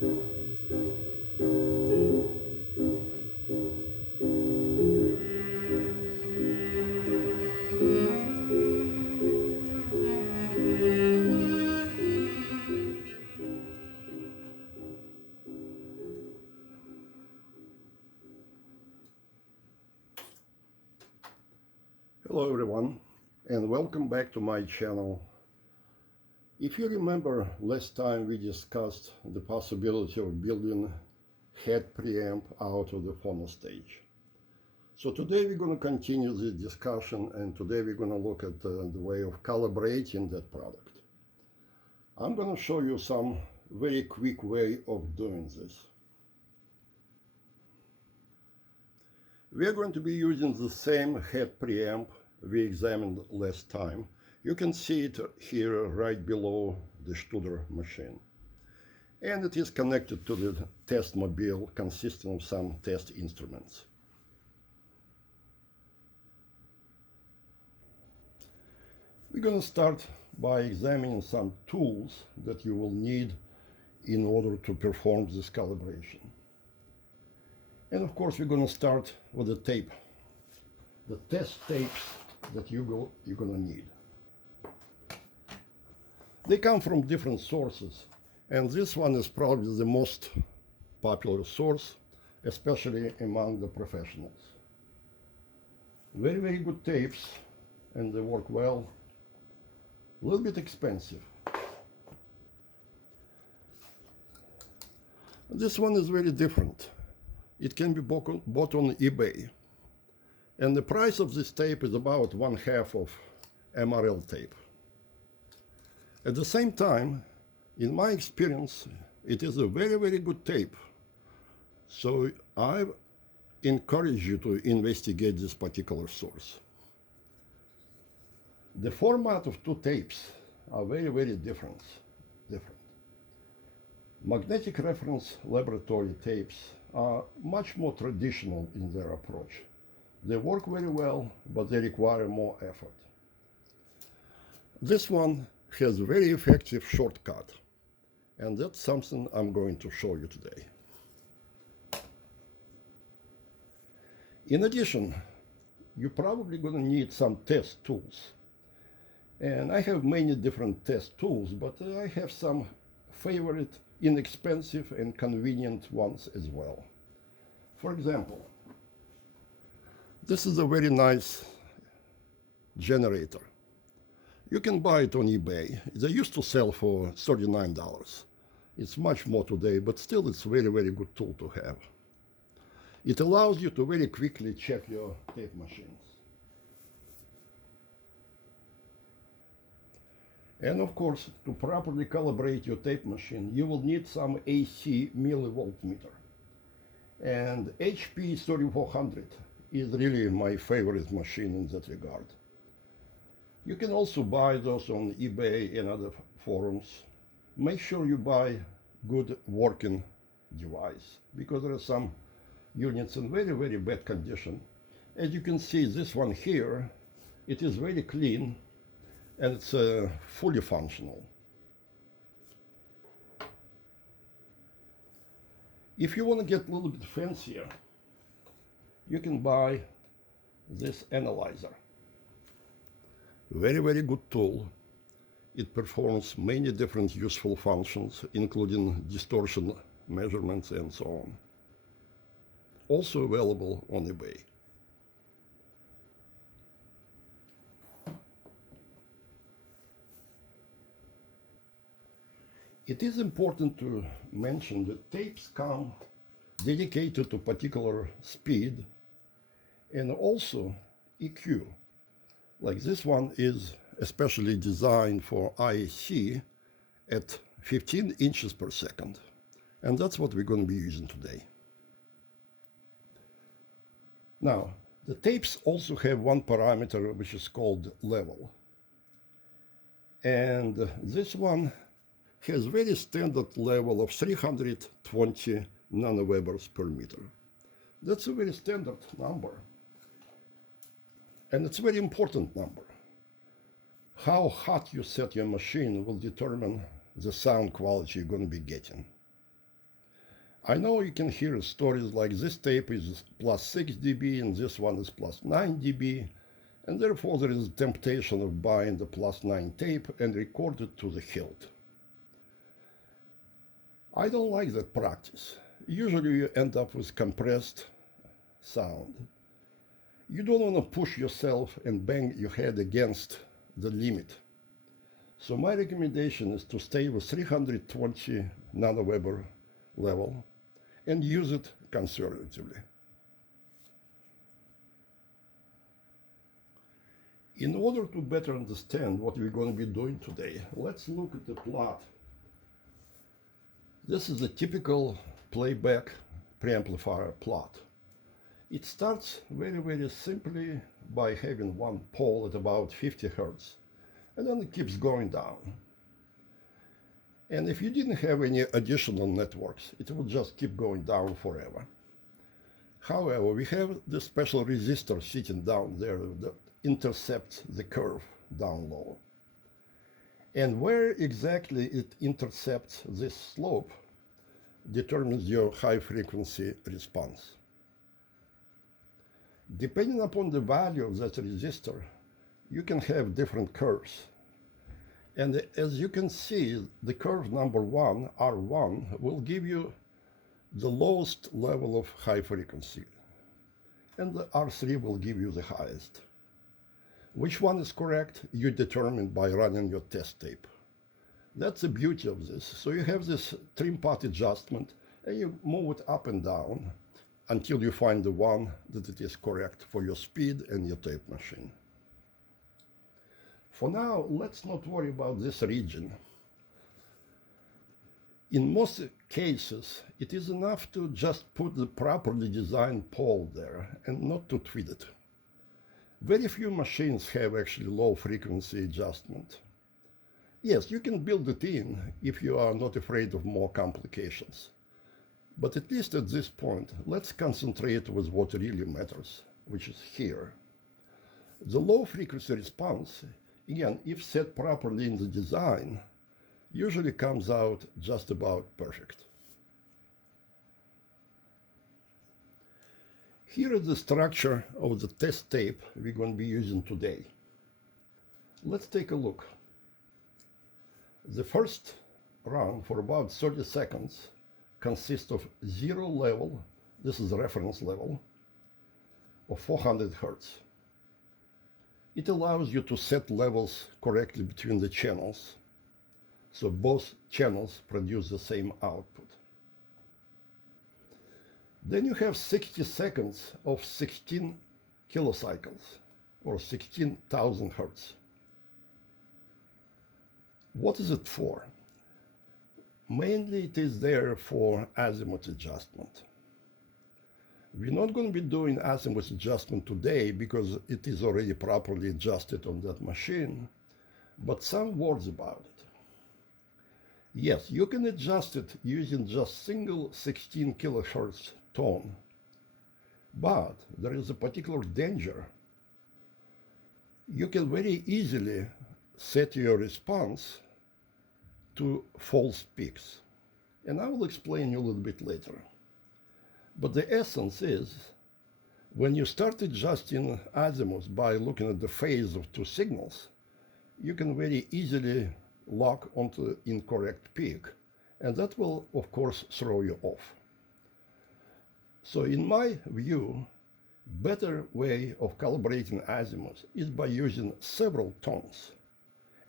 Hello everyone, and welcome back to my channel. If you remember, last time we discussed the possibility of building head preamp out of the phono stage. So today we're going to continue the discussion, and today we're going to look at the way of calibrating that product. I'm going to show you some very quick way of doing this. We are going to be using the same head preamp we examined last time. You can see it here right below the Schubert machine. And it is connected to the test mobile consisting of some test instruments. We're going to start by examining some tools that you will need in order to perform this calibration. And of course, we're going to start with the tape, the test tapes that you're going to need. They come from different sources, and this one is probably the most popular source, especially among the professionals. Very, very good tapes, and they work well. A little bit expensive. This one is very different. It can be bought on eBay. And the price of this tape is about 1/2 of MRL tape. At the same time, in my experience, it is a very, very good tape. So I encourage you to investigate this particular source. The format of two tapes are very, very different. Magnetic reference laboratory tapes are much more traditional in their approach. They work very well, but they require more effort. This one has a very effective shortcut, and that's something I'm going to show you today. In addition, you're probably going to need some test tools. And I have many different test tools, but I have some favorite inexpensive and convenient ones as well. For example, this is a very nice generator. You can buy it on eBay. They used to sell for $39. It's much more today, but still it's a very, very good tool to have. It allows you to very quickly check your tape machines. And of course, to properly calibrate your tape machine, you will need some AC millivoltmeter. And HP 3400 is really my favorite machine in that regard. You can also buy those on eBay and other forums. Make sure you buy good working device, because there are some units in very, very bad condition. As you can see, this one here, it is very clean, and it's fully functional. If you want to get a little bit fancier, you can buy this analyzer. Very, very good tool. It performs many different useful functions, including distortion measurements and so on. Also available on eBay. It is important to mention that tapes come dedicated to particular speed and also EQ. Like this one is especially designed for IAC at 15 inches per second. And that's what we're going to be using today. Now, the tapes also have one parameter which is called level. And this one has very standard level of 320 nanowebers per meter. That's a very standard number. And it's a very important number. How hot you set your machine will determine the sound quality you're going to be getting. I know you can hear stories like this tape is plus 6 dB and this one is plus 9 dB, and therefore there is a temptation of buying the plus 9 tape and record it to the hilt. I don't like that practice. Usually you end up with compressed sound. You don't want to push yourself and bang your head against the limit. So my recommendation is to stay with 320 nanoweber level and use it conservatively. In order to better understand what we're going to be doing today, let's look at the plot. This is a typical playback preamplifier plot. It starts very simply by having one pole at about 50 Hertz, and then it keeps going down. And if you didn't have any additional networks, it would just keep going down forever. However, we have this special resistor sitting down there that intercepts the curve down low. And where exactly it intercepts this slope determines your high frequency response. Depending upon the value of that resistor, you can have different curves. And as you can see, the curve number 1, R1, will give you the lowest level of high frequency, and the R3 will give you the highest. Which one is correct, you determine by running your test tape. That's the beauty of this. So you have this trim pot adjustment, and you move it up and down until you find the one that it is correct for your speed and your tape machine. For now, let's not worry about this region. In most cases, it is enough to just put the properly designed pole there and not to tweak it. Very few machines have actually low frequency adjustment. Yes, you can build it in if you are not afraid of more complications. But at least at this point, let's concentrate with what really matters, which is here. The low frequency response, again, if set properly in the design, usually comes out just about perfect. Here is the structure of the test tape we're going to be using today. Let's take a look. The first run for about 30 seconds consists of 0 level, this is the reference level, of 400 Hertz. It allows you to set levels correctly between the channels, so both channels produce the same output. Then you have 60 seconds of 16 kilocycles, or 16,000 Hertz. What is it for? Mainly it is there for azimuth adjustment. We're not going to be doing azimuth adjustment today because it is already properly adjusted on that machine, but some words about it. Yes, you can adjust it using just single 16 kilohertz tone, but there is a particular danger. You can very easily set your response to false peaks, and I will explain you a little bit later. But the essence is, when you start adjusting azimuth by looking at the phase of two signals, you can very easily lock onto the incorrect peak, and that will, of course, throw you off. So in my view, better way of calibrating azimuth is by using several tones,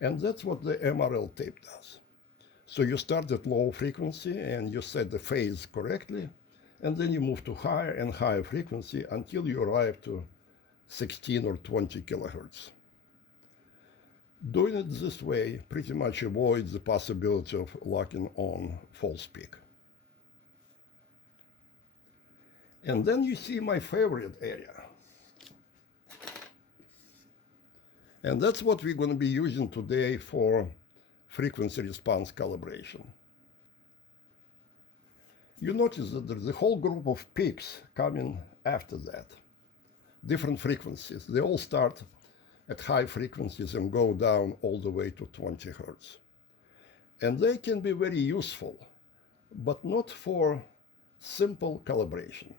and that's what the MRL tape does. So you start at low frequency and you set the phase correctly, and then you move to higher and higher frequency until you arrive to 16 or 20 kilohertz. Doing it this way pretty much avoids the possibility of locking on false peak. And then you see my favorite area. And that's what we're going to be using today for frequency response calibration. You notice that there's a whole group of peaks coming after that. Different frequencies. They all start at high frequencies and go down all the way to 20 Hertz. And they can be very useful, but not for simple calibration.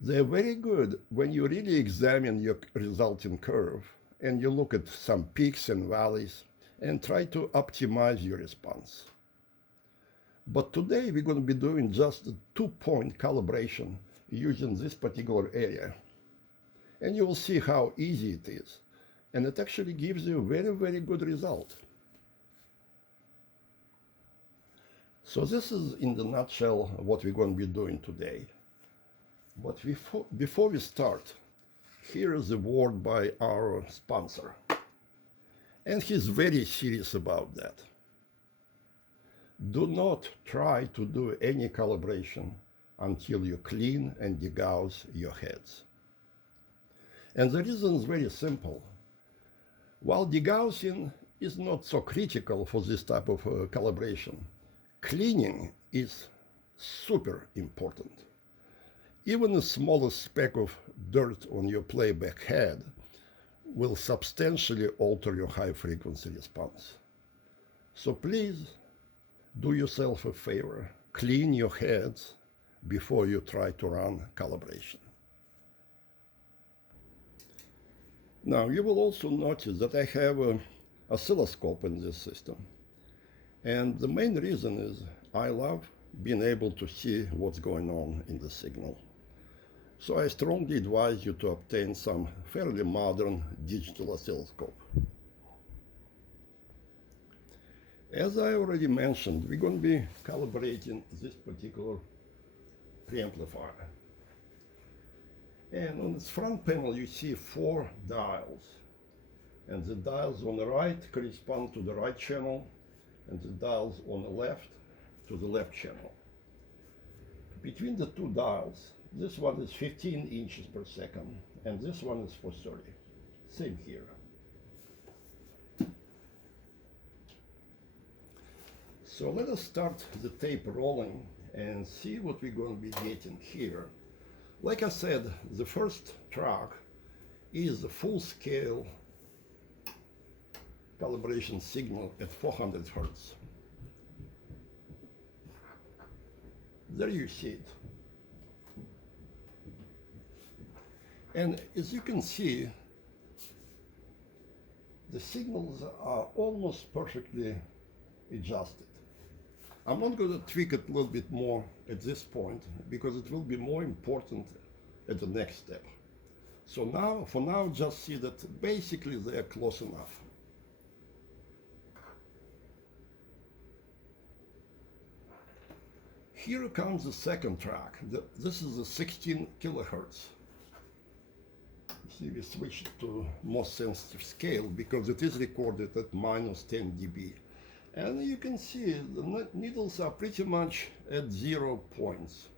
They're very good when you really examine your resulting curve and you look at some peaks and valleys and try to optimize your response. But today we're going to be doing just a 2-point calibration using this particular area. And you will see how easy it is. And it actually gives you a very, very good result. So this is in the nutshell what we're going to be doing today. But before we start, here is a word by our sponsor. And he's very serious about that. Do not try to do any calibration until you clean and degauss your heads. And the reason is very simple. While degaussing is not so critical for this type of calibration, cleaning is super important. Even the smallest speck of dirt on your playback head will substantially alter your high frequency response. So please do yourself a favor, clean your heads before you try to run calibration. Now you will also notice that I have an oscilloscope in this system. And the main reason is I love being able to see what's going on in the signal. So I strongly advise you to obtain some fairly modern digital oscilloscope. As I already mentioned, we're going to be calibrating this particular preamplifier. And on its front panel you see 4 dials. And the dials on the right correspond to the right channel, and the dials on the left to the left channel. Between the 2 dials, this one is 15 inches per second, and this one is for 30. Same here. So let us start the tape rolling and see what we're going to be getting here. Like I said, the first track is the full-scale calibration signal at 400 Hertz. There you see it. And as you can see, the signals are almost perfectly adjusted. I'm not going to tweak it a little bit more at this point because it will be more important at the next step. So now, for now, just see that basically they are close enough. Here comes the second track. This is the 16 kilohertz. See, we switched to more sensitive scale because it is recorded at -10 dB. And you can see the needles are pretty much at 0 points.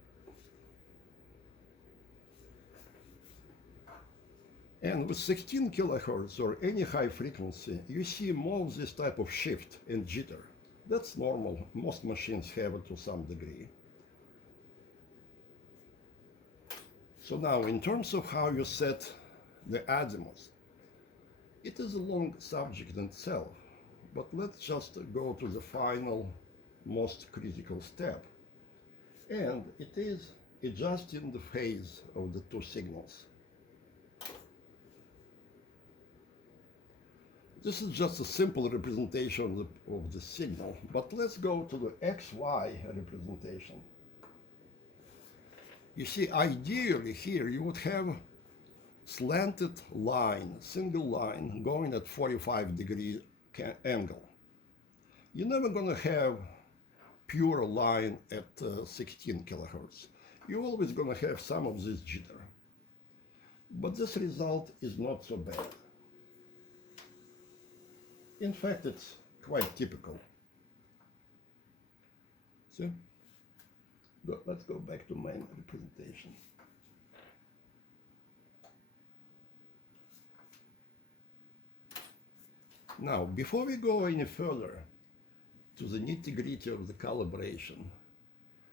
And with 16 kilohertz or any high frequency, you see more of this type of shift and jitter. That's normal. Most machines have it to some degree. So now, in terms of how you set the azimuth, it is a long subject in itself. But let's just go to the final, most critical step. And it is adjusting the phase of the 2 signals. This is just a simple representation of the signal, but let's go to the XY representation. You see, ideally here you would have slanted line, single line, going at 45-degree angle. You're never going to have pure line at 16 kilohertz. You're always going to have some of this jitter. But this result is not so bad. In fact, it's quite typical. See? Let's go back to main representation. Now, before we go any further to the nitty-gritty of the calibration,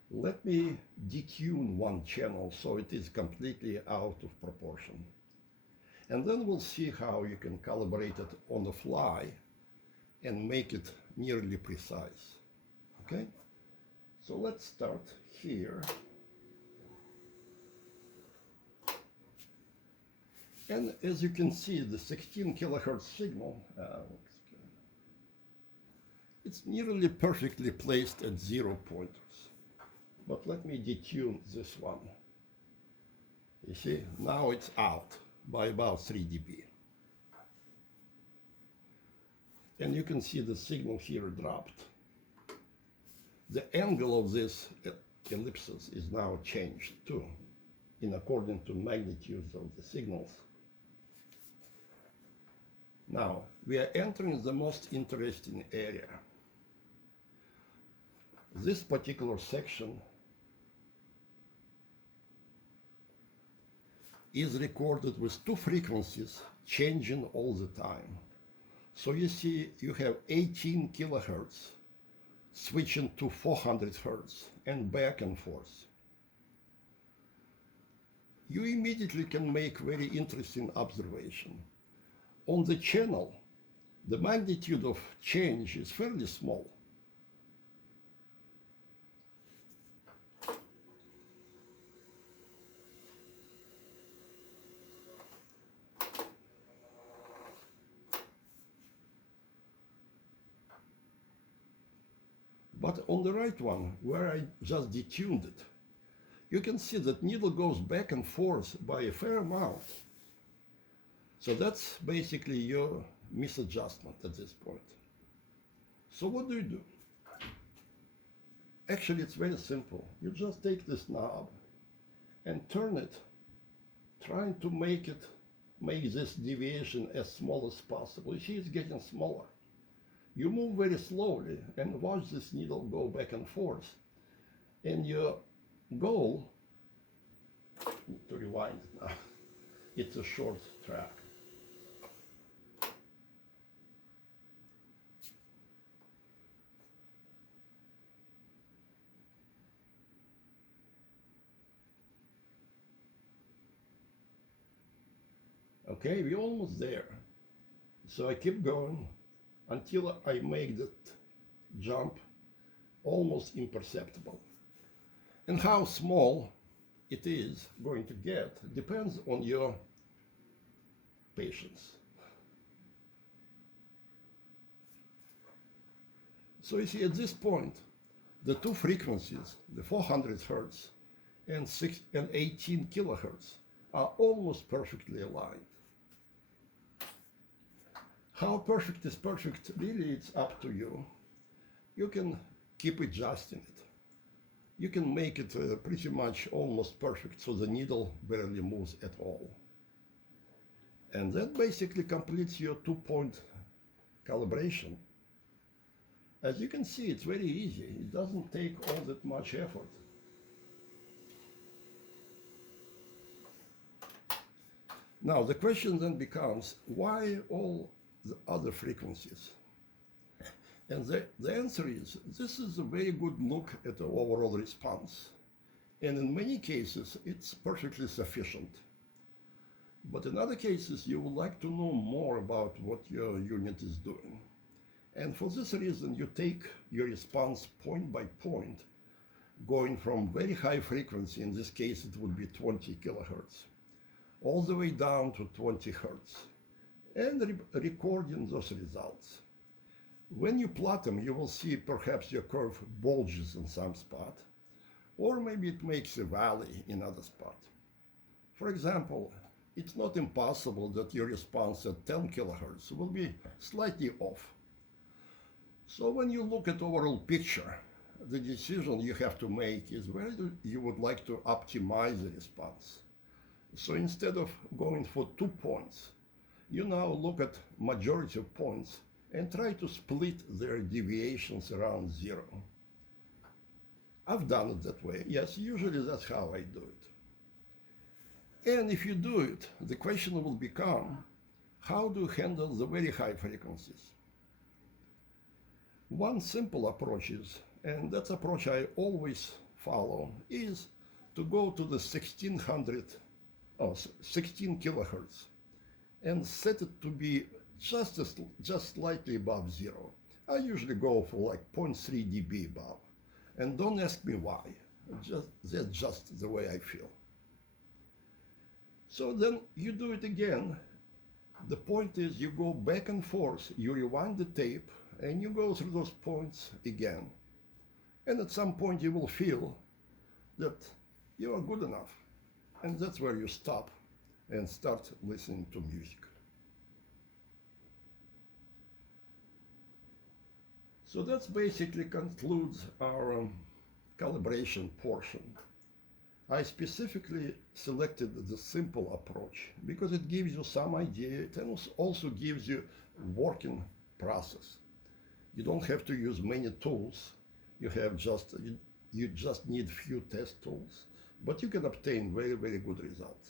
let me detune one channel so it is completely out of proportion. And then we'll see how you can calibrate it on the fly and make it nearly precise. Okay? So let's start here. And as you can see, the 16 kilohertz signal, it's nearly perfectly placed at 0 pointers. But let me detune this one. You see, now it's out by about 3 dB. And you can see the signal here dropped. The angle of this ellipses is now changed too, in according to magnitudes of the signals. Now, we are entering the most interesting area. This particular section is recorded with two frequencies changing all the time. So you see, you have 18 kilohertz switching to 400 hertz and back and forth. You immediately can make very interesting observation. On the channel, the magnitude of change is fairly small. But on the right one, where I just detuned it, you can see that needle goes back and forth by a fair amount. So that's basically your misadjustment at this point. So what do you do? Actually, it's very simple. You just take this knob and turn it, trying to make this deviation as small as possible. You see, it's getting smaller. You move very slowly and watch this needle go back and forth. And your goal, to rewind now, it's a short track. Okay, we're almost there. So I keep going until I make that jump almost imperceptible. And how small it is going to get depends on your patience. So you see, at this point, the two frequencies, the 400 hertz and 18 kilohertz, are almost perfectly aligned. How perfect is perfect, really, it's up to you. You can keep adjusting it. You can make it pretty much almost perfect, so the needle barely moves at all. And that basically completes your 2-point calibration. As you can see, it's very easy. It doesn't take all that much effort. Now, the question then becomes, why all the other frequencies? And the answer is, this is a very good look at the overall response. And in many cases, it's perfectly sufficient. But in other cases, you would like to know more about what your unit is doing. And for this reason, you take your response point by point, going from very high frequency, in this case it would be 20 kilohertz, all the way down to 20 hertz, and recording those results. When you plot them, you will see perhaps your curve bulges in some spot, or maybe it makes a valley in other spot. For example, it's not impossible that your response at 10 kilohertz will be slightly off. So when you look at overall picture, the decision you have to make is where you would like to optimize the response. So instead of going for 2 points, you now look at majority of points and try to split their deviations around 0. I've done it that way. Yes, usually that's how I do it. And if you do it, the question will become, how do you handle the very high frequencies? One simple approach is, and that's approach I always follow, is to go to the 16 kilohertz and set it to be just slightly above 0. I usually go for like 0.3 dB above. And don't ask me why. That's just the way I feel. So then you do it again. The point is you go back and forth, you rewind the tape, and you go through those points again. And at some point you will feel that you are good enough. And that's where you stop and start listening to music. So that basically concludes our calibration portion. I specifically selected the simple approach because it gives you some idea. It also gives you working process. You don't have to use many tools. You just need few test tools, but you can obtain very, very good results.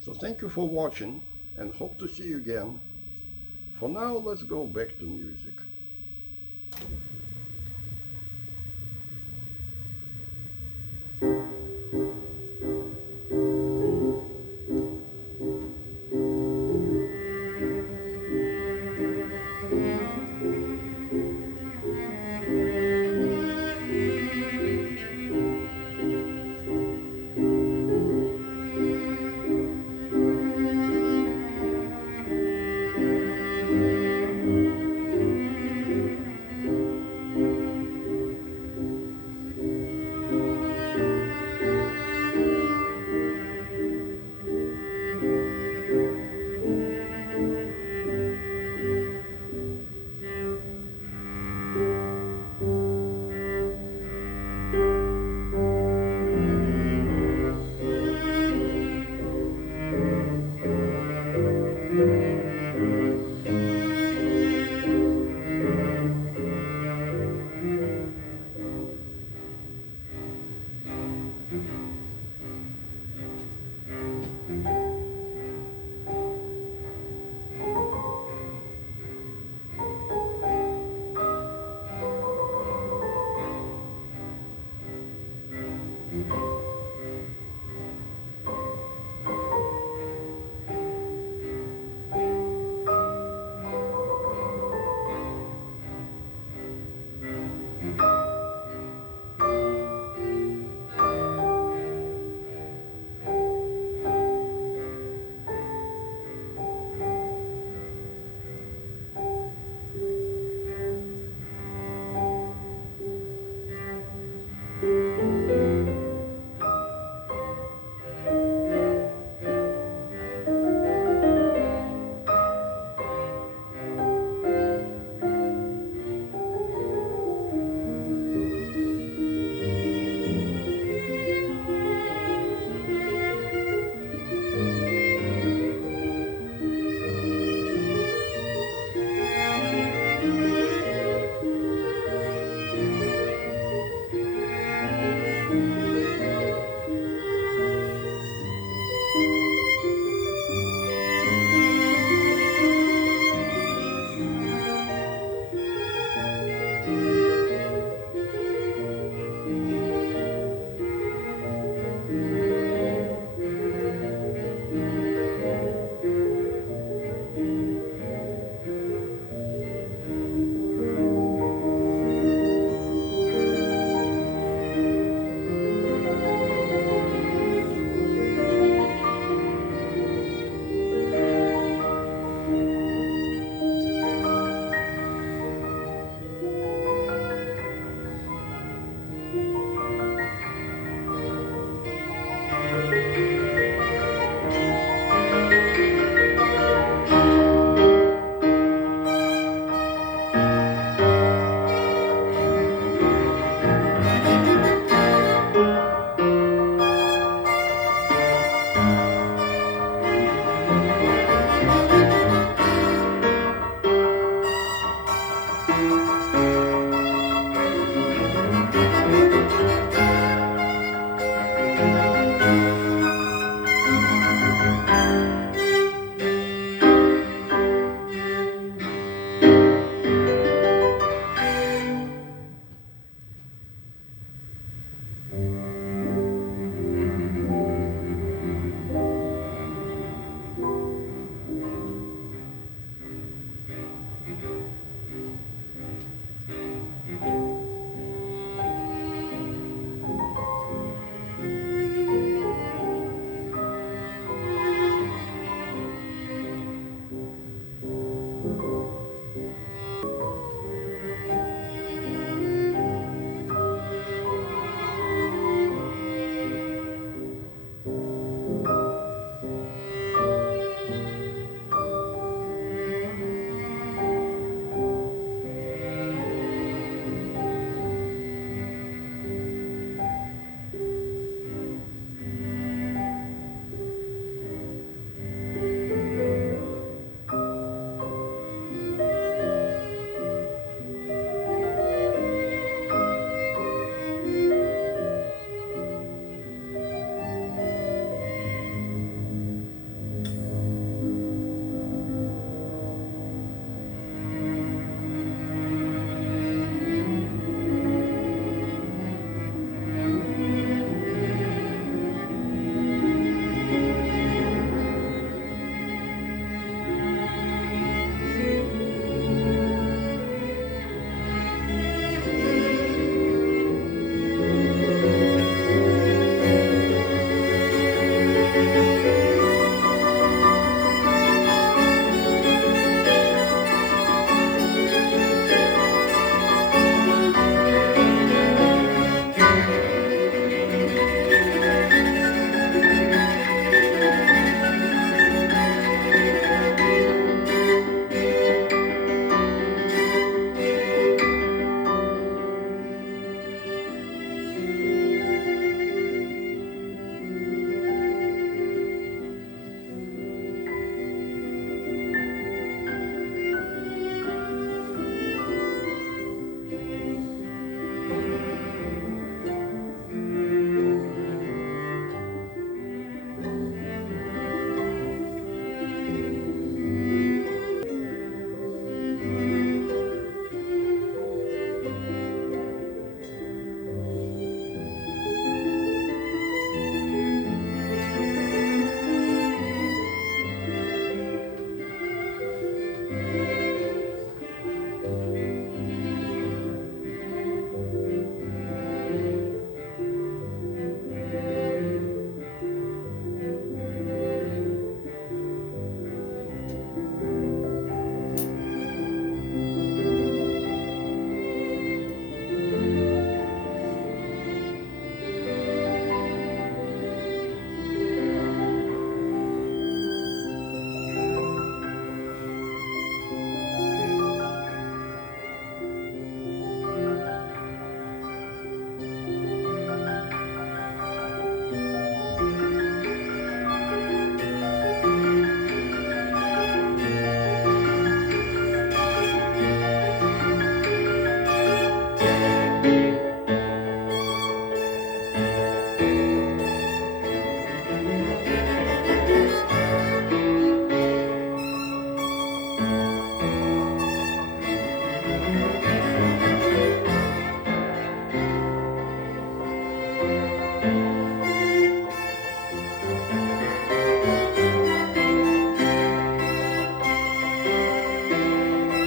So thank you for watching and hope to see you again. For now, let's go back to music.